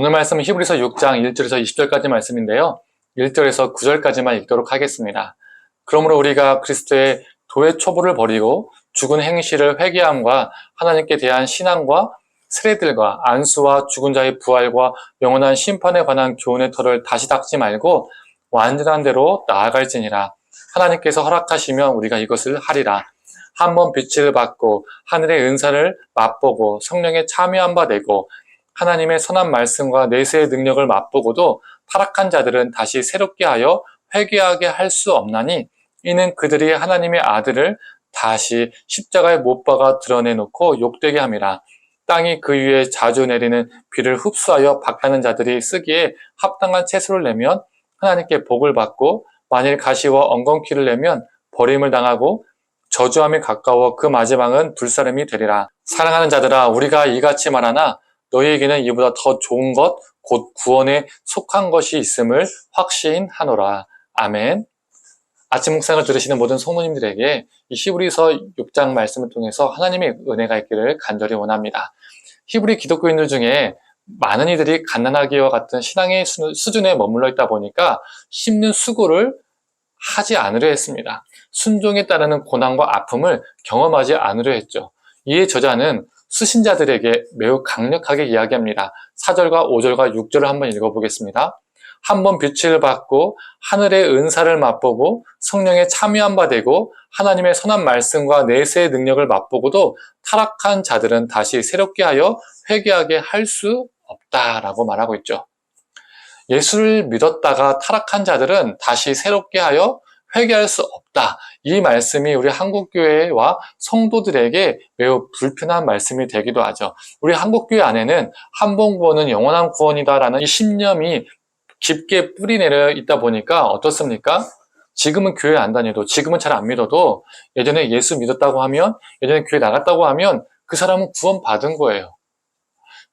오늘 말씀은 히브리서 6장 1절에서 20절까지 말씀인데요. 1절에서 9절까지만 읽도록 하겠습니다. 그러므로 우리가 그리스도의 도의 초보를 버리고 죽은 행실을 회개함과 하나님께 대한 신앙과 세례들과 안수와 죽은 자의 부활과 영원한 심판에 관한 교훈의 터를 다시 닦지 말고 완전한 대로 나아갈지니라. 하나님께서 허락하시면 우리가 이것을 하리라. 한번 빛을 받고 하늘의 은사를 맛보고 성령에 참여한 바 되고 하나님의 선한 말씀과 내세의 능력을 맛보고도 타락한 자들은 다시 새롭게 하여 회개하게 할 수 없나니 이는 그들이 하나님의 아들을 다시 십자가에 못 박아 드러내놓고 욕되게 함이라. 땅이 그 위에 자주 내리는 비를 흡수하여 박하는 자들이 쓰기에 합당한 채소를 내면 하나님께 복을 받고 만일 가시와 엉겅퀴를 내면 버림을 당하고 저주함에 가까워 그 마지막은 불사름이 되리라. 사랑하는 자들아, 우리가 이같이 말하나 너희에게는 이보다 더 좋은 것, 곧 구원에 속한 것이 있음을 확신하노라. 아멘. 아침 묵상을 들으시는 모든 성도님들에게 이 히브리서 6장 말씀을 통해서 하나님의 은혜가 있기를 간절히 원합니다. 히브리 기독교인들 중에 많은 이들이 갓난아기와 같은 신앙의 수준에 머물러 있다 보니까 심는 수고를 하지 않으려 했습니다. 순종에 따르는 고난과 아픔을 경험하지 않으려 했죠. 이에 저자는 수신자들에게 매우 강력하게 이야기합니다. 4절과 5절과 6절을 한번 읽어보겠습니다. 한번 빛을 받고 하늘의 은사를 맛보고 성령에 참여한 바 되고 하나님의 선한 말씀과 내세의 능력을 맛보고도 타락한 자들은 다시 새롭게 하여 회개하게 할 수 없다라고 말하고 있죠. 예수를 믿었다가 타락한 자들은 다시 새롭게 하여 회개할 수 없다. 이 말씀이 우리 한국교회와 성도들에게 매우 불편한 말씀이 되기도 하죠. 우리 한국교회 안에는 한 번 구원은 영원한 구원이다라는 이 신념이 깊게 뿌리내려 있다 보니까 어떻습니까? 지금은 교회 안 다녀도, 지금은 잘 안 믿어도 예전에 예수 믿었다고 하면, 예전에 교회 나갔다고 하면 그 사람은 구원 받은 거예요.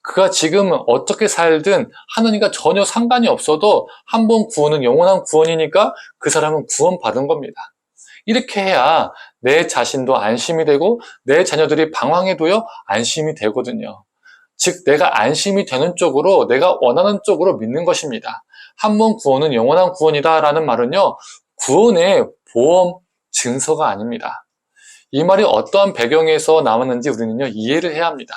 그가 지금 어떻게 살든 하느님과 전혀 상관이 없어도 한 번 구원은 영원한 구원이니까 그 사람은 구원 받은 겁니다. 이렇게 해야 내 자신도 안심이 되고 내 자녀들이 방황해도요 안심이 되거든요. 즉 내가 안심이 되는 쪽으로, 내가 원하는 쪽으로 믿는 것입니다. 한 번 구원은 영원한 구원이다라는 말은요 구원의 보험 증서가 아닙니다. 이 말이 어떠한 배경에서 나왔는지 우리는요 이해를 해야 합니다.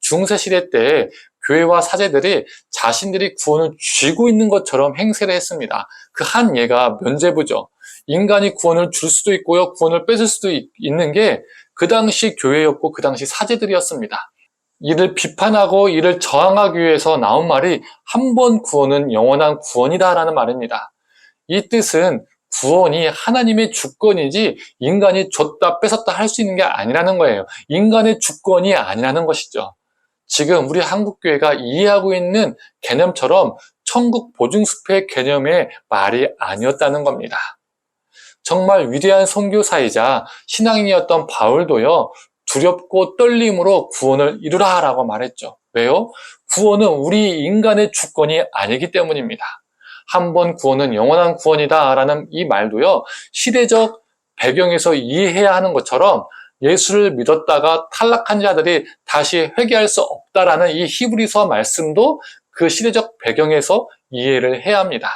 중세시대 때 교회와 사제들이 자신들이 구원을 쥐고 있는 것처럼 행세를 했습니다. 그 한 예가 면죄부죠. 인간이 구원을 줄 수도 있고요, 구원을 뺏을 수도 있는 게 그 당시 교회였고 그 당시 사제들이었습니다. 이를 비판하고 이를 저항하기 위해서 나온 말이 한 번 구원은 영원한 구원이다라는 말입니다. 이 뜻은 구원이 하나님의 주권이지 인간이 줬다 뺏었다 할 수 있는 게 아니라는 거예요. 인간의 주권이 아니라는 것이죠. 지금 우리 한국교회가 이해하고 있는 개념처럼 천국 보증수표의 개념의 말이 아니었다는 겁니다. 정말 위대한 선교사이자 신앙인이었던 바울도요, 두렵고 떨림으로 구원을 이루라라고 말했죠. 왜요? 구원은 우리 인간의 주권이 아니기 때문입니다. 한 번 구원은 영원한 구원이다라는 이 말도요, 시대적 배경에서 이해해야 하는 것처럼 예수를 믿었다가 탈락한 자들이 다시 회개할 수 없다라는 이 히브리서 말씀도 그 시대적 배경에서 이해를 해야 합니다.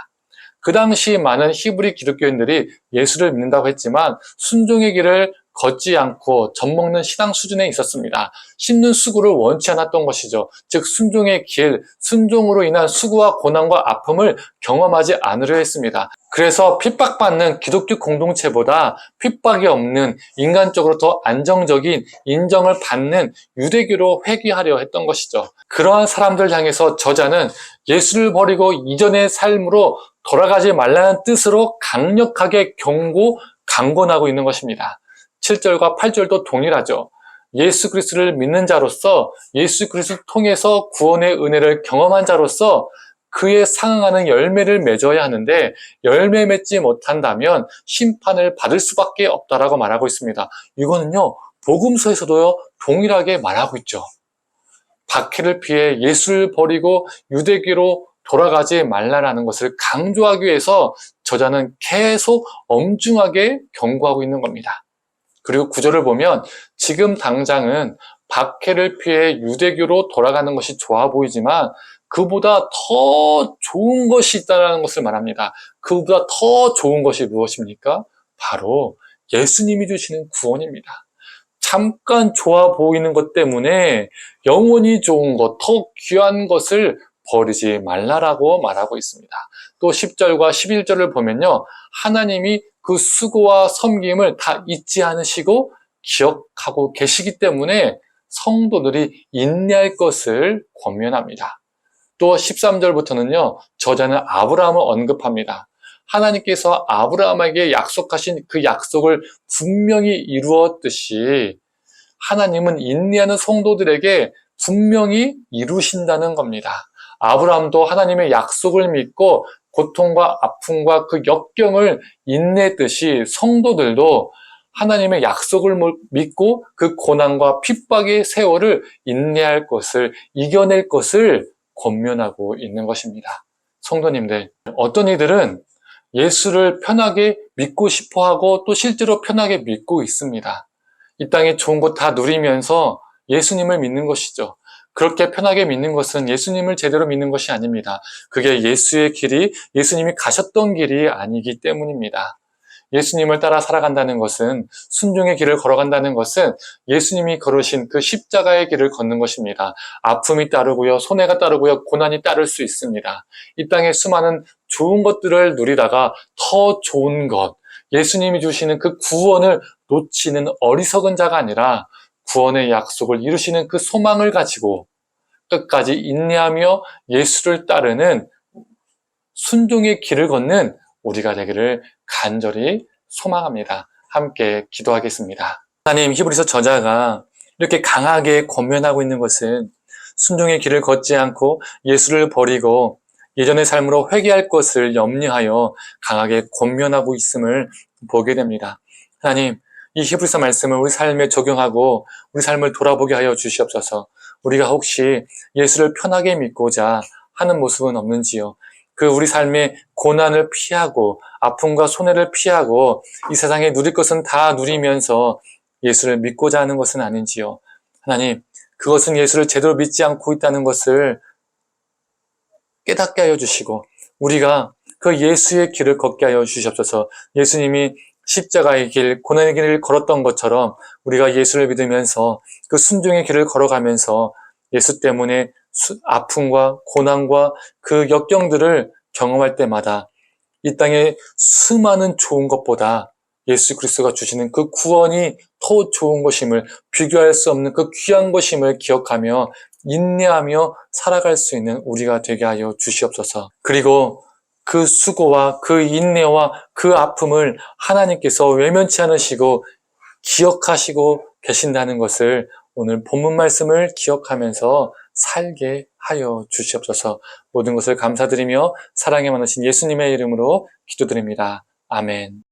그 당시 많은 히브리 기독교인들이 예수를 믿는다고 했지만 순종의 길을 걷지 않고 젖먹는 신앙 수준에 있었습니다. 심는 수고를 원치 않았던 것이죠. 즉 순종의 길, 순종으로 인한 수고와 고난과 아픔을 경험하지 않으려 했습니다. 그래서 핍박받는 기독교 공동체보다 핍박이 없는 인간적으로 더 안정적인 인정을 받는 유대교로 회귀하려 했던 것이죠. 그러한 사람들 향해서 저자는 예수를 버리고 이전의 삶으로 돌아가지 말라는 뜻으로 강력하게 강권하고 있는 것입니다. 7절과 8절도 동일하죠. 예수 그리스도를 믿는 자로서, 예수 그리스도를 통해서 구원의 은혜를 경험한 자로서 그에 상응하는 열매를 맺어야 하는데 열매 맺지 못한다면 심판을 받을 수밖에 없다라고 말하고 있습니다. 이거는요 복음서에서도요 동일하게 말하고 있죠. 박해를 피해 예수를 버리고 유대교로 돌아가지 말라라는 것을 강조하기 위해서 저자는 계속 엄중하게 경고하고 있는 겁니다. 그리고 9절을 보면 지금 당장은 박해를 피해 유대교로 돌아가는 것이 좋아 보이지만 그보다 더 좋은 것이 있다는 것을 말합니다. 그보다 더 좋은 것이 무엇입니까? 바로 예수님이 주시는 구원입니다. 잠깐 좋아 보이는 것 때문에 영원히 좋은 것, 더 귀한 것을 버리지 말라라고 말하고 있습니다. 또 10절과 11절을 보면요. 하나님이 그 수고와 섬김을 다 잊지 않으시고 기억하고 계시기 때문에 성도들이 인내할 것을 권면합니다. 또 13절부터는요. 저자는 아브라함을 언급합니다. 하나님께서 아브라함에게 약속하신 그 약속을 분명히 이루었듯이 하나님은 인내하는 성도들에게 분명히 이루신다는 겁니다. 아브라함도 하나님의 약속을 믿고 고통과 아픔과 그 역경을 인내했듯이 성도들도 하나님의 약속을 믿고 그 고난과 핍박의 세월을 인내할 것을, 이겨낼 것을 권면하고 있는 것입니다. 성도님들, 어떤 이들은 예수를 편하게 믿고 싶어 하고 또 실제로 편하게 믿고 있습니다. 이 땅에 좋은 것 다 누리면서 예수님을 믿는 것이죠. 그렇게 편하게 믿는 것은 예수님을 제대로 믿는 것이 아닙니다. 그게 예수의 길이, 예수님이 가셨던 길이 아니기 때문입니다. 예수님을 따라 살아간다는 것은, 순종의 길을 걸어간다는 것은 예수님이 걸으신 그 십자가의 길을 걷는 것입니다. 아픔이 따르고요, 손해가 따르고요, 고난이 따를 수 있습니다. 이 땅에 수많은 좋은 것들을 누리다가 더 좋은 것, 예수님이 주시는 그 구원을 놓치는 어리석은 자가 아니라 구원의 약속을 이루시는 그 소망을 가지고 끝까지 인내하며 예수를 따르는 순종의 길을 걷는 우리가 되기를 간절히 소망합니다. 함께 기도하겠습니다. 하나님, 히브리서 저자가 이렇게 강하게 권면하고 있는 것은 순종의 길을 걷지 않고 예수를 버리고 예전의 삶으로 회개할 것을 염려하여 강하게 권면하고 있음을 보게 됩니다. 하나님, 이 히브리서 말씀을 우리 삶에 적용하고 우리 삶을 돌아보게 하여 주시옵소서. 우리가 혹시 예수를 편하게 믿고자 하는 모습은 없는지요? 그 우리 삶의 고난을 피하고 아픔과 손해를 피하고 이 세상에 누릴 것은 다 누리면서 예수를 믿고자 하는 것은 아닌지요? 하나님, 그것은 예수를 제대로 믿지 않고 있다는 것을 깨닫게 하여 주시고 우리가 그 예수의 길을 걷게 하여 주시옵소서. 예수님이 십자가의 길, 고난의 길을 걸었던 것처럼 우리가 예수를 믿으면서 그 순종의 길을 걸어가면서 예수 때문에 아픔과 고난과 그 역경들을 경험할 때마다 이 땅에 수많은 좋은 것보다 예수 그리스도가 주시는 그 구원이 더 좋은 것임을, 비교할 수 없는 그 귀한 것임을 기억하며 인내하며 살아갈 수 있는 우리가 되게 하여 주시옵소서. 그리고 그 수고와 그 인내와 그 아픔을 하나님께서 외면치 않으시고 기억하시고 계신다는 것을 오늘 본문 말씀을 기억하면서 살게 하여 주시옵소서. 모든 것을 감사드리며 사랑에 많으신 예수님의 이름으로 기도드립니다. 아멘.